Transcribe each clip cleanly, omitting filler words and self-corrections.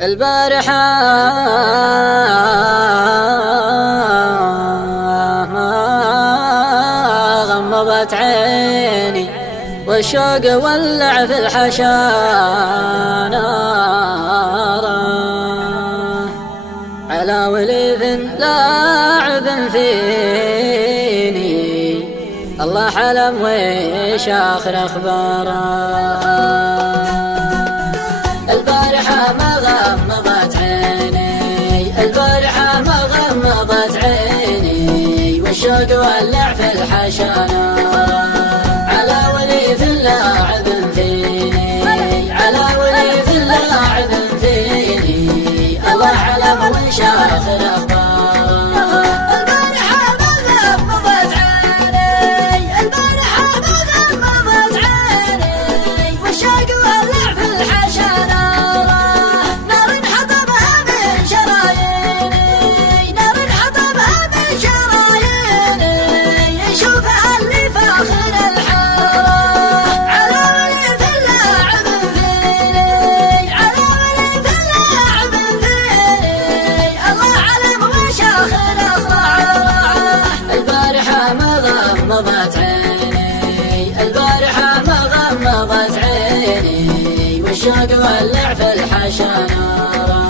البارحة ما غمضت عيني والشوق ولع في الحشا نارا على وليف لاعب فيني الله حلم ويش آخر أخباره. البارحة ما غمضت عيني البارحة ما غمضت عيني والشوق ولع في الحشا على وليف لاعب فيني على وليف لاعب فيني الله علم وش آخر أخباره. البارحة ما غمضت عيني والشوق ولع في الحشا نارا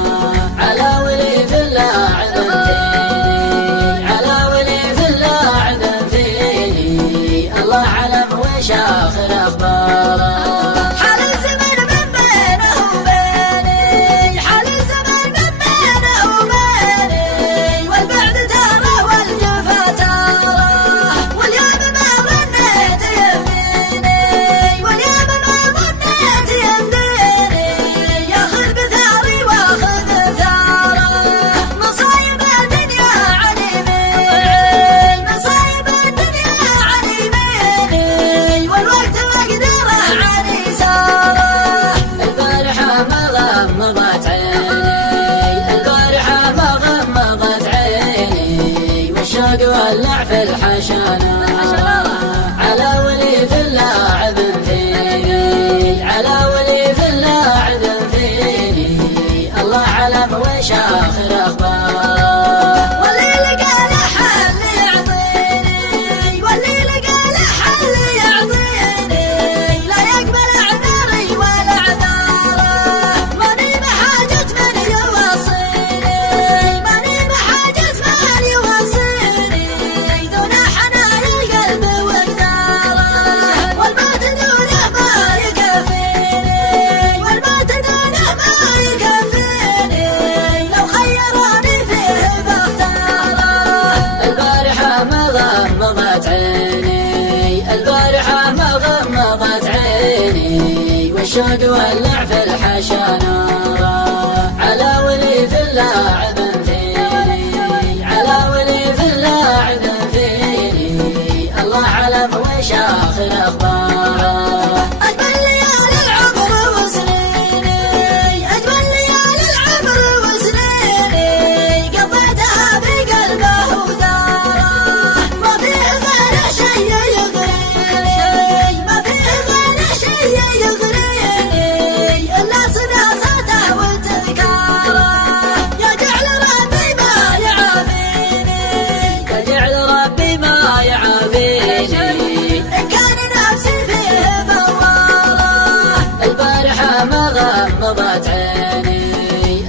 على وليف لاعب فيني على وليف لاعب فيني الله علم وش آخر أخباره. الشوق ولع في الحشا على وليف لاعب فيني على وليف لاعب فيني الله علم وش آخر أخباره. البارحة ما غمضت عيني والشوق ولع في الحشا نارا على وليف لاعب فيني على وليف لاعب فيني الله علم وش آخر أخباره.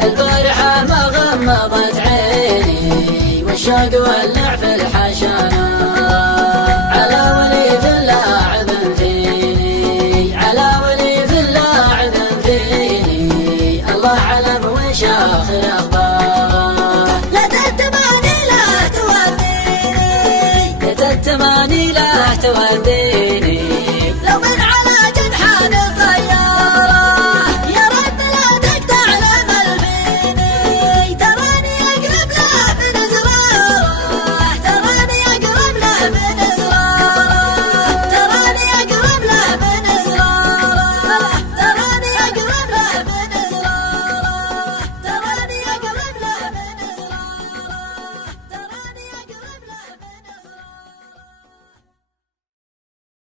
البارحة ما غمضت عيني والشوق ولع في الحشا على وليف لاعب فيني على وليف لاعب فيني الله علم وش آخر أخباره. لا تتماني لا توديني لا تتماني لا توديني